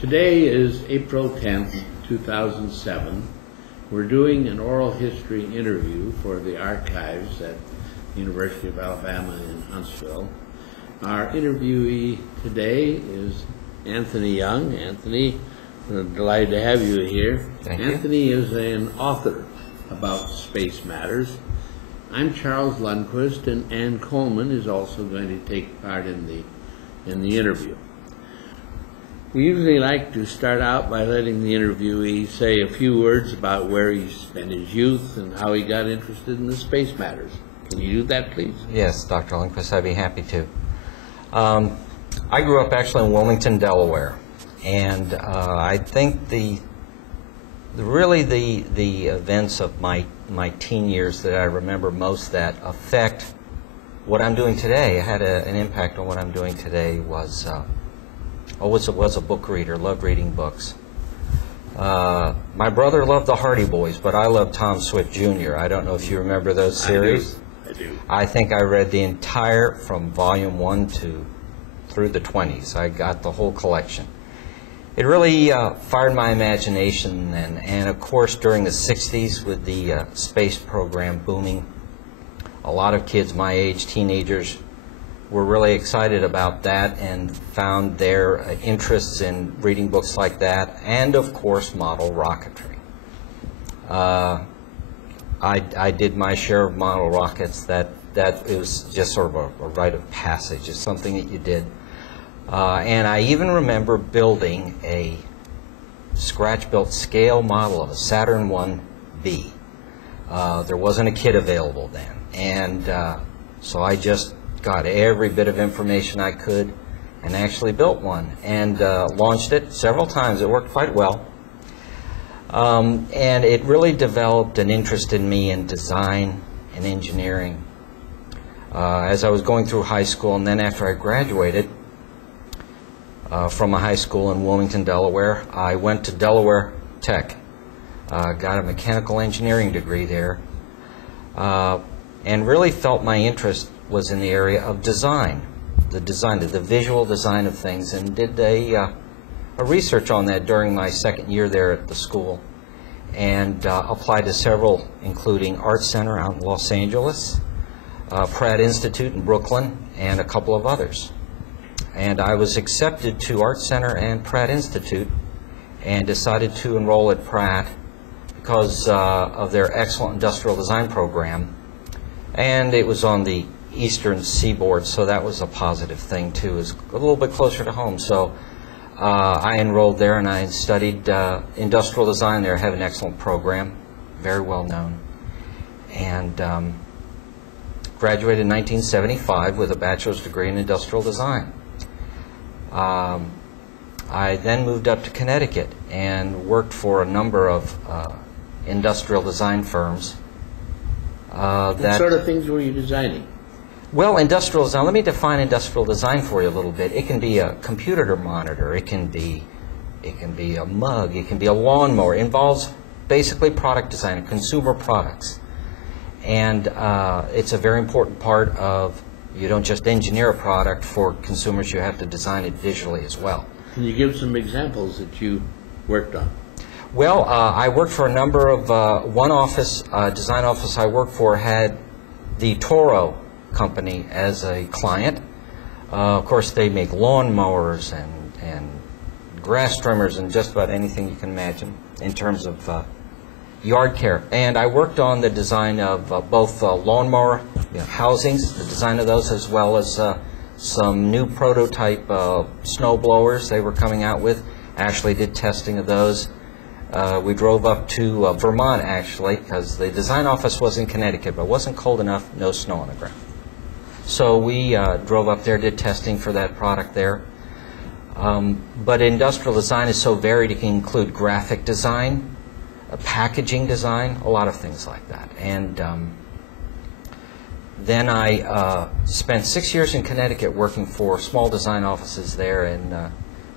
Today is April 10th, 2007. We're doing an oral history interview for the archives at the University of Alabama in Huntsville. Our interviewee today is Anthony Young. Anthony, we're delighted to have you here. Thank Anthony you. is an author about space matters. I'm Charles Lundquist, and Ann Coleman is also going to take part in the interview. We usually like to start out by letting the interviewee say a few words about where he spent his youth and how he got interested in the space matters. Can you do that, please? Yes, Dr. Lundquist, I'd be happy to. I grew up actually in Wilmington, Delaware, and I think the events of my teen years that I remember most that affect what I'm doing today, had an impact on what I'm doing today, was was a book reader, loved reading books. My brother loved the Hardy Boys, but I loved Tom Swift Jr. I don't know if you remember those series. I do. I think I read the entire, from volume 1 through the 20s. I got the whole collection. It really fired my imagination, and of course during the 60s with the space program booming, a lot of kids my age, teenagers, were really excited about that and found their interests in reading books like that, and of course model rocketry. I did my share of model rockets. That was just sort of a rite of passage. It's something that you did. And I even remember building a scratch-built scale model of a Saturn IB. There wasn't a kit available then, and so I just got every bit of information I could and actually built one and launched it several times. It worked quite well. And it really developed an interest in me in design and engineering as I was going through high school, and then after I graduated from a high school in Wilmington, Delaware, I went to Delaware Tech, got a mechanical engineering degree there, and really felt my interest was in the area of design, the visual design of things, and did a research on that during my second year there at the school, and applied to several, including Art Center out in Los Angeles, Pratt Institute in Brooklyn, and a couple of others. And I was accepted to Art Center and Pratt Institute and decided to enroll at Pratt because of their excellent industrial design program, and it was on the eastern seaboard, so that was a positive thing too. It was a little bit closer to home, so I enrolled there and I studied industrial design there. I have an excellent program, very well known, and graduated in 1975 with a bachelor's degree in industrial design. I then moved up to Connecticut and worked for a number of industrial design firms. What sort of things were you designing? Well, industrial design, let me define industrial design for you a little bit. It can be a computer monitor, it can be a mug, it can be a lawnmower. It involves basically product design, consumer products. And it's a very important part of, you don't just engineer a product for consumers, you have to design it visually as well. Can you give some examples that you worked on? Well, I worked for a number of, one office, design office I worked for had the Toro company as a client. Of course, they make lawn mowers and grass trimmers and just about anything you can imagine in terms of yard care. And I worked on the design of both lawnmower housings, the design of those, as well as some new prototype snow blowers they were coming out with. Actually did testing of those. We drove up to Vermont, actually, because the design office was in Connecticut, but it wasn't cold enough, no snow on the ground. So we drove up there, did testing for that product there. But industrial design is so varied, it can include graphic design, packaging design, a lot of things like that. And then I spent 6 years in Connecticut working for small design offices there, and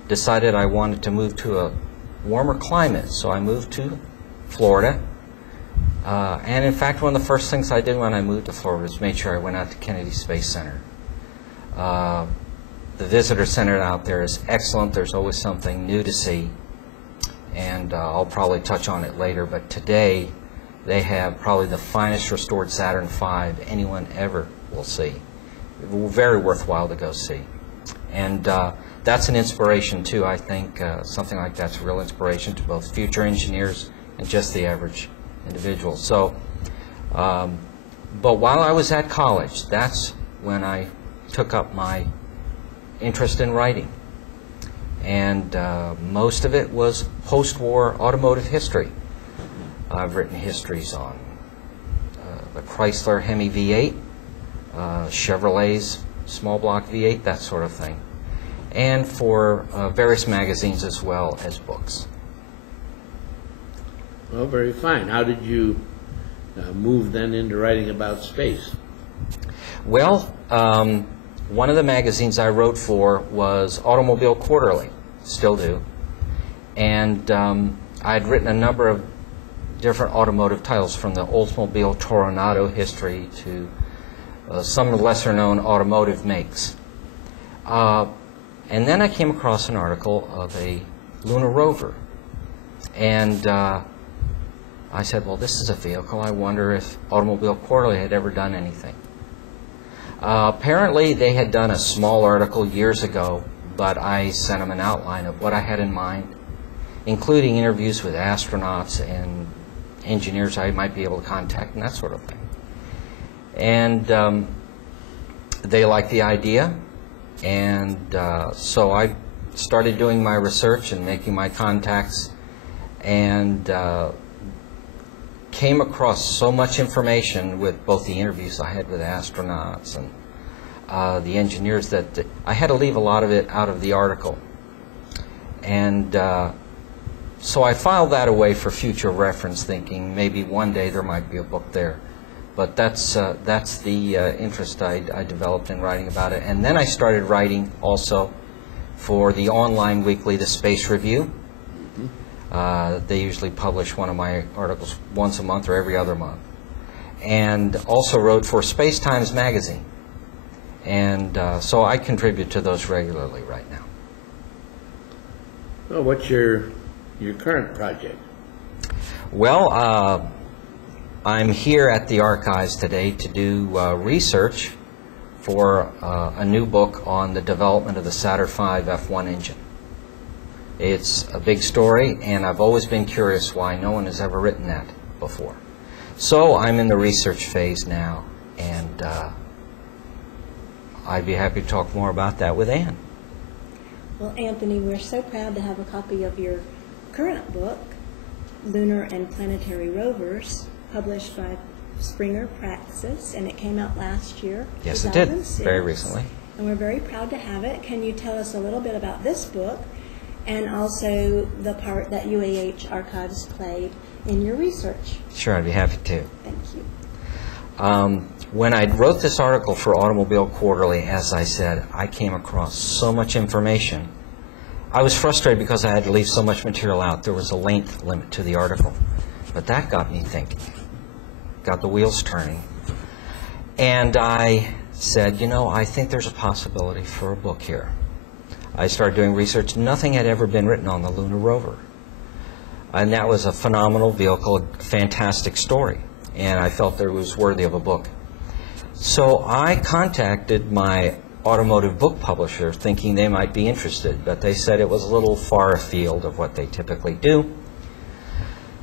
decided I wanted to move to a warmer climate. So I moved to Florida. And in fact, one of the first things I did when I moved to Florida was made sure I went out to Kennedy Space Center. The visitor center out there is excellent. There's always something new to see, and I'll probably touch on it later, but today they have probably the finest restored Saturn V anyone ever will see. Very worthwhile to go see. And that's an inspiration too, I think. Something like that's a real inspiration to both future engineers and just the average individual. So, but while I was at college, that's when I took up my interest in writing. And most of it was post-war automotive history. I've written histories on the Chrysler Hemi V8, Chevrolet's small block V8, that sort of thing, and for various magazines as well as books. Well, very fine. How did you move then into writing about space? Well, one of the magazines I wrote for was Automobile Quarterly, still do, and I'd written a number of different automotive titles, from the Oldsmobile Toronado history to some lesser-known automotive makes. And then I came across an article of a Lunar Rover, and I said, well, this is a vehicle. I wonder if Automobile Quarterly had ever done anything. Apparently, they had done a small article years ago, but I sent them an outline of what I had in mind, including interviews with astronauts and engineers I might be able to contact and that sort of thing. And they liked the idea, and so I started doing my research and making my contacts, and came across so much information with both the interviews I had with astronauts and the engineers that I had to leave a lot of it out of the article. And so I filed that away for future reference, thinking maybe one day there might be a book there. But that's the interest I developed in writing about it. And then I started writing also for the online weekly, The Space Review. They usually publish one of my articles once a month or every other month. And also wrote for Space Times magazine. And so I contribute to those regularly right now. Well, what's your current project? Well, I'm here at the archives today to do research for a new book on the development of the Saturn V F1 engine. It's a big story, and I've always been curious why no one has ever written that before. So I'm in the research phase now, and I'd be happy to talk more about that with Ann. Well, Anthony, we're so proud to have a copy of your current book, Lunar and Planetary Rovers, published by Springer Praxis, and it came out last year. Yes, it did, 2006. very recently. And we're very proud to have it. Can you tell us a little bit about this book and also the part that UAH Archives played in your research? Sure, I'd be happy to. Thank you. When I wrote this article for Automobile Quarterly, as I said, I came across so much information. I was frustrated because I had to leave so much material out. There was a length limit to the article. But that got me thinking, got the wheels turning. And I said, you know, I think there's a possibility for a book here. I started doing research. Nothing had ever been written on the Lunar Rover. And that was a phenomenal vehicle, a fantastic story. And I felt that it was worthy of a book. So I contacted my automotive book publisher thinking they might be interested, but they said it was a little far afield of what they typically do.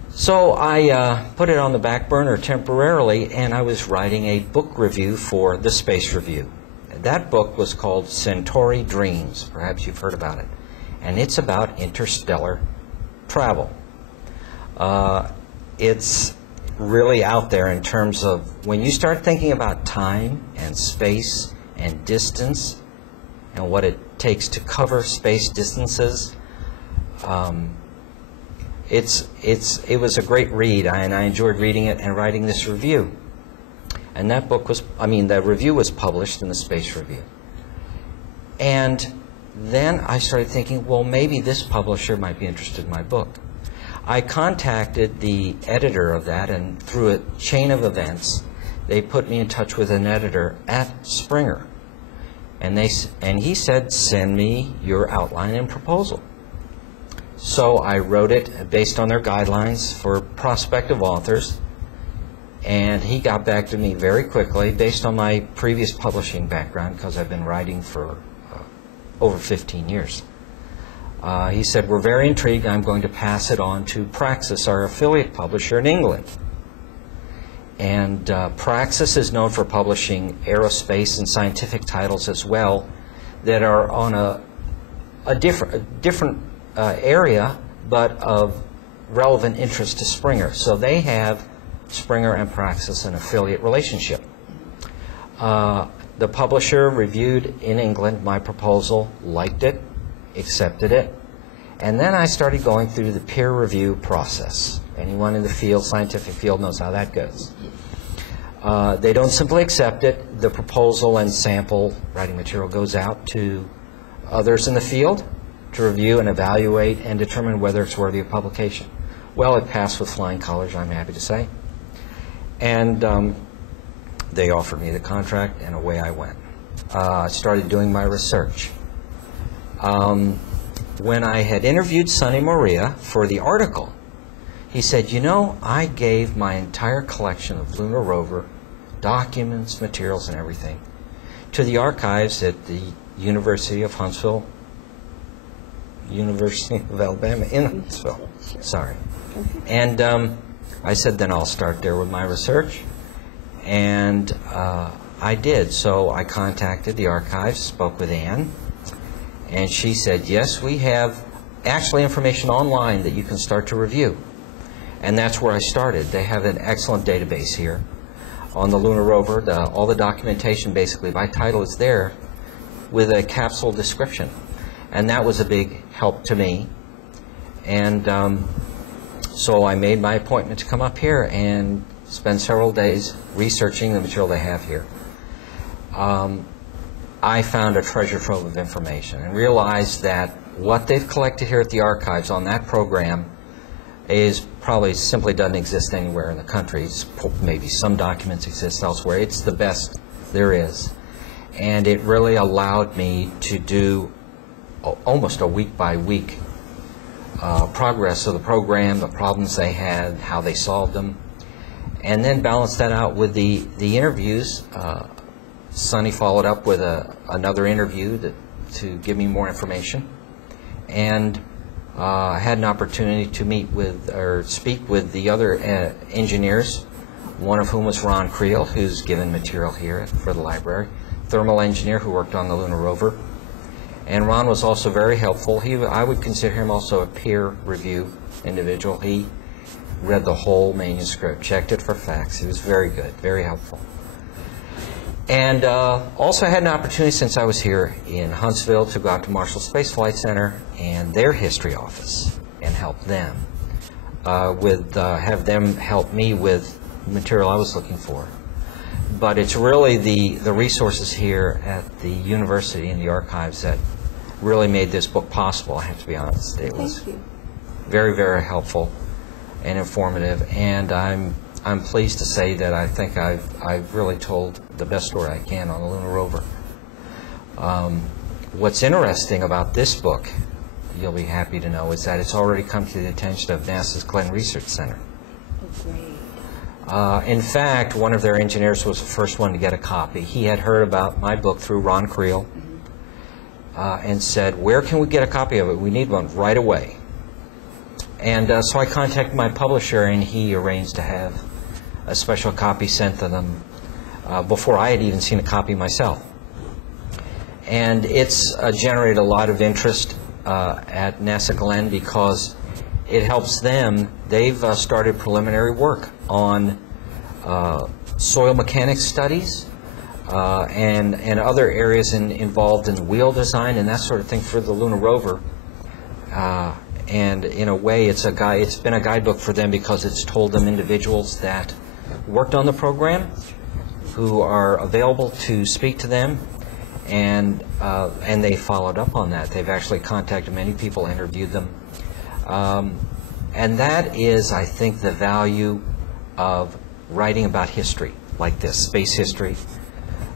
So I put it on the back burner temporarily, and I was writing a book review for the Space Review. That book was called Centauri Dreams. Perhaps you've heard about it. And it's about interstellar travel. It's really out there in terms of when you start thinking about time and space and distance and what it takes to cover space distances. It was a great read, and I enjoyed reading it and writing this review. And that book was, the review was published in the Space Review. And then I started thinking, well, maybe this publisher might be interested in my book. I contacted the editor of that, and through a chain of events, they put me in touch with an editor at Springer. And he said, send me your outline and proposal. So I wrote it based on their guidelines for prospective authors, and he got back to me very quickly based on my previous publishing background, because I've been writing for over 15 years. He said, we're very intrigued. I'm going to pass it on to Praxis, our affiliate publisher in England. And Praxis is known for publishing aerospace and scientific titles as well that are on a different area, but of relevant interest to Springer. So they have, Springer and Praxis, an affiliate relationship. The publisher reviewed in England my proposal, liked it, accepted it, and then I started going through the peer review process. Anyone in the field, scientific field, knows how that goes. They don't simply accept it. The proposal and sample writing material goes out to others in the field to review and evaluate and determine whether it's worthy of publication. Well, it passed with flying colors, I'm happy to say. And they offered me the contract, and away I went. I started doing my research. When I had interviewed Sonny Maria for the article, he said, you know, I gave my entire collection of Lunar Rover documents, materials, and everything to the archives at the University of Huntsville, University of Alabama in Huntsville. Sorry. And I said, then I'll start there with my research. And I did. So I contacted the archives, spoke with Ann, and she said, yes, we have actually information online that you can start to review. And that's where I started. They have an excellent database here on the Lunar Rover. All the documentation basically by title is there with a capsule description. And that was a big help to me. And so I made my appointment to come up here and spend several days researching the material they have here. I found a treasure trove of information and realized that what they've collected here at the archives on that program is probably simply doesn't exist anywhere in the country. Maybe some documents exist elsewhere. It's the best there is. And it really allowed me to do almost a week-by-week progress of the program, the problems they had, how they solved them, and then balance that out with the interviews. Sonny followed up with another interview to give me more information, and I had an opportunity to meet with or speak with the other engineers, one of whom was Ron Creel, who's given material here for the library, thermal engineer who worked on the Lunar Rover. And Ron was also very helpful. I would consider him also a peer review individual. He read the whole manuscript, checked it for facts. He was very good, very helpful. And also I had an opportunity since I was here in Huntsville to go out to Marshall Space Flight Center and their history office and help them have them help me with material I was looking for. But it's really the resources here at the university and the archives that really made this book possible, I have to be honest. It was very, very helpful and informative, and I'm pleased to say that I think I've really told the best story I can on the Lunar Rover. What's interesting about this book, you'll be happy to know, is that it's already come to the attention of NASA's Glenn Research Center. Oh, great. In fact, one of their engineers was the first one to get a copy. He had heard about my book through Ron Creel and said, where can we get a copy of it? We need one right away. And so I contacted my publisher, and he arranged to have a special copy sent to them before I had even seen a copy myself. And it's generated a lot of interest at NASA Glenn because it helps them. They've started preliminary work on soil mechanics studies and other areas involved in wheel design and that sort of thing for the Lunar Rover. And in a way, it's been a guidebook for them because it's told them individuals that worked on the program who are available to speak to them, and they followed up on that. They've actually contacted many people, interviewed them. And that is, I think, the value of writing about history like this, space history,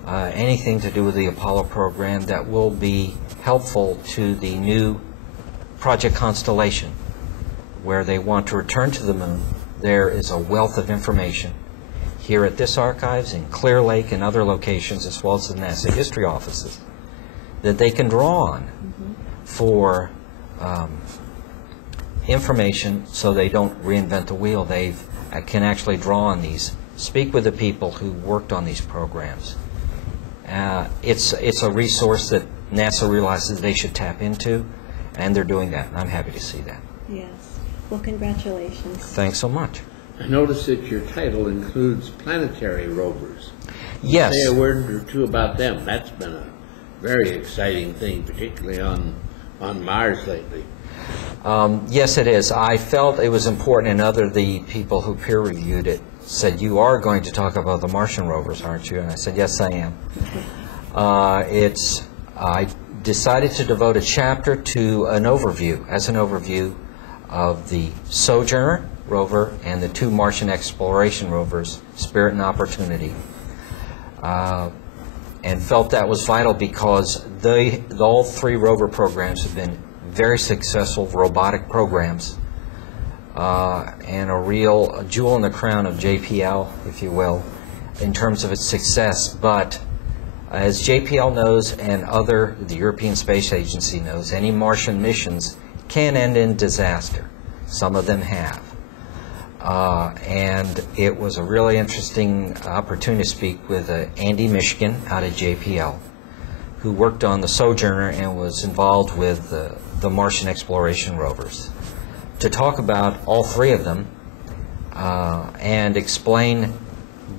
anything to do with the Apollo program that will be helpful to the new Project Constellation, where they want to return to the moon. There is a wealth of information here at this archives, in Clear Lake and other locations, as well as the NASA history offices, that they can draw on for information, so they don't reinvent the wheel. They can actually draw on these, speak with the people who worked on these programs. It's a resource that NASA realizes they should tap into, and they're doing that. I'm happy to see that. Yes. Well, congratulations. Thanks so much. I notice that your title includes Planetary Rovers. Yes. Say a word or two about them. That's been a very exciting thing, particularly on Mars lately. Yes, it is. I felt it was important, and other the people who peer reviewed it said, "You are going to talk about the Martian rovers, aren't you?" And I said, "Yes, I am." I decided to devote a chapter to an overview of the Sojourner rover and the two Martian exploration rovers, Spirit and Opportunity, and felt that was vital because all three rover programs have been very successful robotic programs, and a real jewel in the crown of JPL, if you will, in terms of its success. But as JPL knows, and the European Space Agency knows, any Martian missions can end in disaster. Some of them have. And it was a really interesting opportunity to speak with Andy Michigan out of JPL, who worked on the Sojourner and was involved with the Martian exploration rovers, to talk about all three of them and explain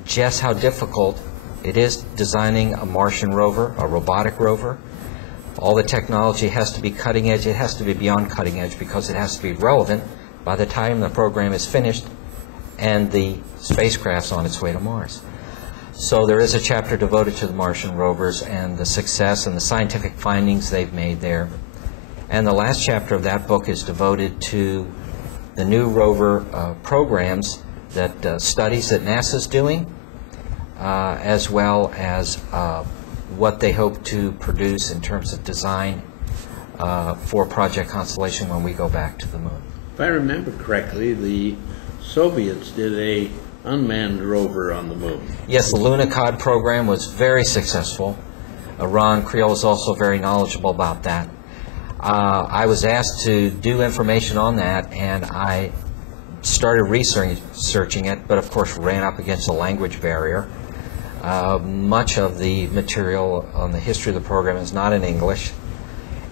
just how difficult it is designing a Martian rover, a robotic rover. All the technology has to be cutting edge. It has to be beyond cutting edge because it has to be relevant by the time the program is finished and the spacecraft's on its way to Mars. So there is a chapter devoted to the Martian rovers and the success and the scientific findings they've made there. And the last chapter of that book is devoted to the new rover programs, studies that NASA's doing, as well as what they hope to produce in terms of design for Project Constellation when we go back to the moon. If I remember correctly, the Soviets did a unmanned rover on the moon. Yes, the Lundquist program was very successful. Ron Creel was also very knowledgeable about that. I was asked to do information on that, and I started researching it, but of course ran up against a language barrier. Much of the material on the history of the program is not in English,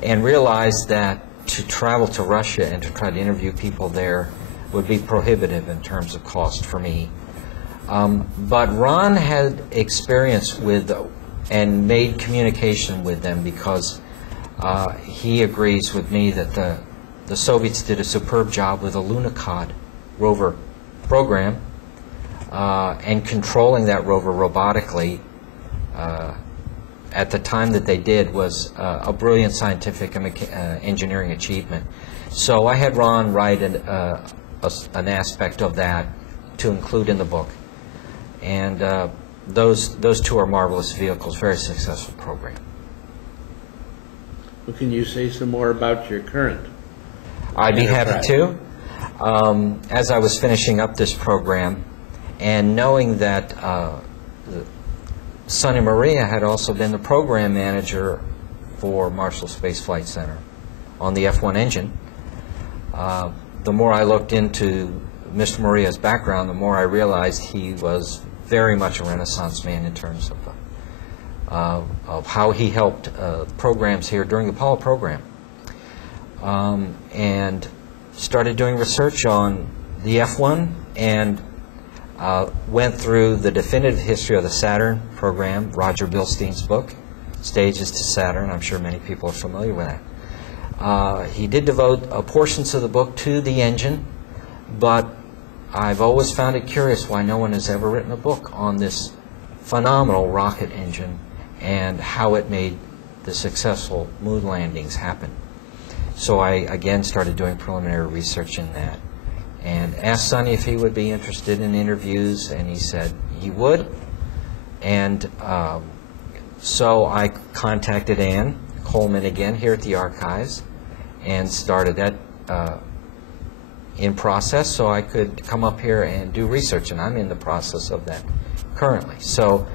and realized that to travel to Russia and to try to interview people there would be prohibitive in terms of cost for me. But Ron had experience with and made communication with them because he agrees with me that the Soviets did a superb job with the Lundquist rover program, and controlling that rover robotically at the time that they did was a brilliant scientific and engineering achievement. So I had Ron write an aspect of that to include in the book. And those two are marvelous vehicles, very successful program. Well, can you say some more about your current? I'd be happy to. As I was finishing up this program, and knowing that Sonny Maria had also been the program manager for Marshall Space Flight Center on the F-1 engine, the more I looked into Mr. Maria's background, the more I realized he was very much a Renaissance man in terms of how he helped programs here during the Apollo program, and started doing research on the F-1 and went through the definitive history of the Saturn program, Roger Bilstein's book, Stages to Saturn. I'm sure many people are familiar with that. He did devote portions of the book to the engine, but I've always found it curious why no one has ever written a book on this phenomenal rocket engine and how it made the successful moon landings happen. So I again started doing preliminary research in that and asked Sonny if he would be interested in interviews, and he said he would. And So I contacted Ann Coleman again here at the archives and started that in process so I could come up here and do research, and I'm in the process of that currently. So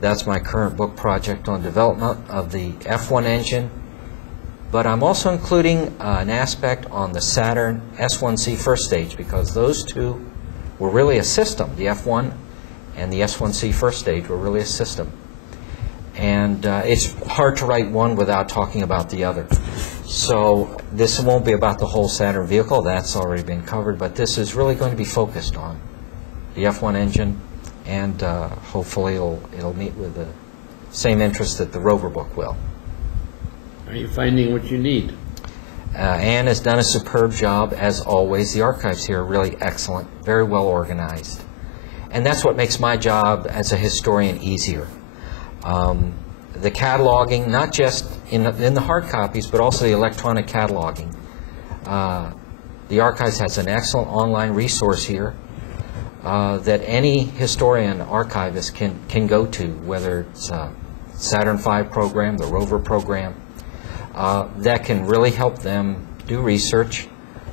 that's my current book project on development of the F1 engine, but I'm also including an aspect on the Saturn S1C first stage, because those two were really a system. The F1 and the S1C first stage were really a system. And it's hard to write one without talking about the other. So this won't be about the whole Saturn vehicle, that's already been covered, but this is really going to be focused on the F1 engine, and hopefully it'll meet with the same interest that the Rover book will. Are you finding what you need? Anne has done a superb job, as always. The archives here are really excellent, very well organized. And that's what makes my job as a historian easier. The cataloging, not just in the hard copies, but also the electronic cataloging. The archives has an excellent online resource here that any historian archivist can go to, whether it's Saturn V program, the Rover program, that can really help them do research,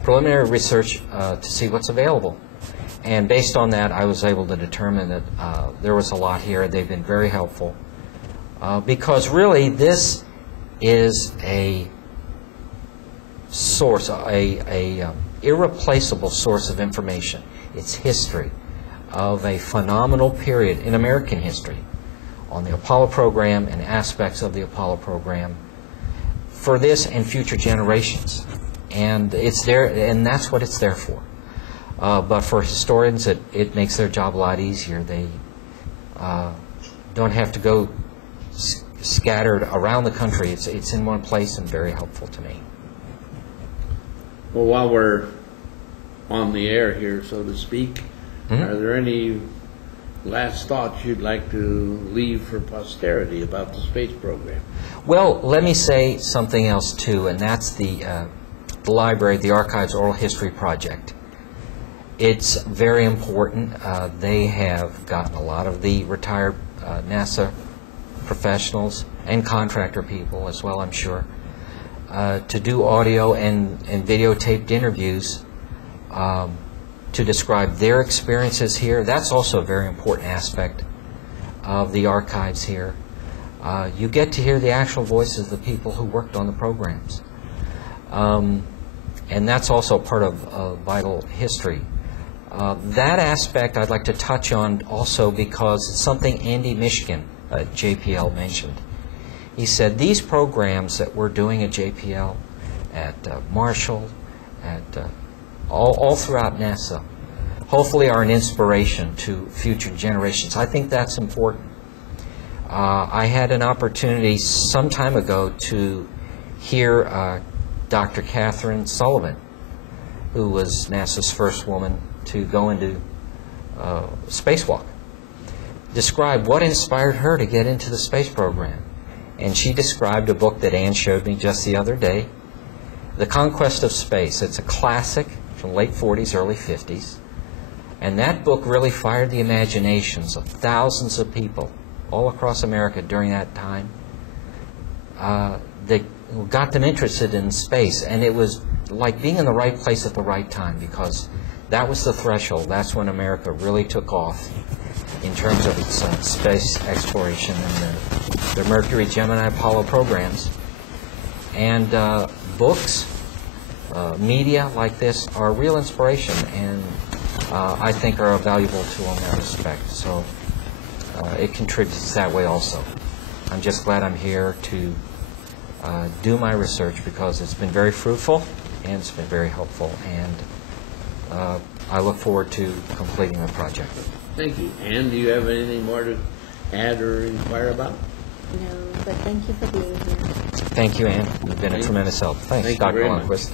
preliminary research, to see what's available. And based on that, I was able to determine that there was a lot here. They've been very helpful. Because really this is a source, a irreplaceable source of information. It's history of a phenomenal period in American history on the Apollo program and aspects of the Apollo program for this and future generations. And it's there, and that's what it's there for. But for historians, it makes their job a lot easier. They don't have to go scattered around the country. It's in one place and very helpful to me. Well, while we're on the air here, so to speak, are there any last thoughts you'd like to leave for posterity about the space program? Well, let me say something else too, and that's the library, the Archives Oral History Project. It's very important. They have gotten a lot of the retired NASA professionals and contractor people as well, I'm sure, to do audio and videotaped interviews to describe their experiences here. That's also a very important aspect of the archives here. You get to hear the actual voices of the people who worked on the programs. And that's also part of vital history. That aspect I'd like to touch on also because it's something Andy Mishkin at JPL mentioned. He said these programs that we're doing at JPL, at Marshall, at all throughout NASA, hopefully are an inspiration to future generations. I think that's important. I had an opportunity some time ago to hear Dr. Catherine Sullivan, who was NASA's first woman to go into spacewalk, describe what inspired her to get into the space program. And she described a book that Ann showed me just the other day, The Conquest of Space. It's a classic from late 40s, early 50s. And that book really fired the imaginations of thousands of people all across America during that time. That got them interested in space. And it was like being in the right place at the right time, because that was the threshold. That's when America really took off in terms of its space exploration and the Mercury, Gemini, Apollo programs. And books, media like this are a real inspiration, and I think are a valuable tool in that respect. So it contributes that way also. I'm just glad I'm here to do my research, because it's been very fruitful and it's been very helpful, and I look forward to completing the project. Thank you. Ann, do you have anything more to add or inquire about? No, but thank you for being here. Thank you, Ann. You've been a tremendous help. Thanks, Thank you Dr. very much. Lundquist.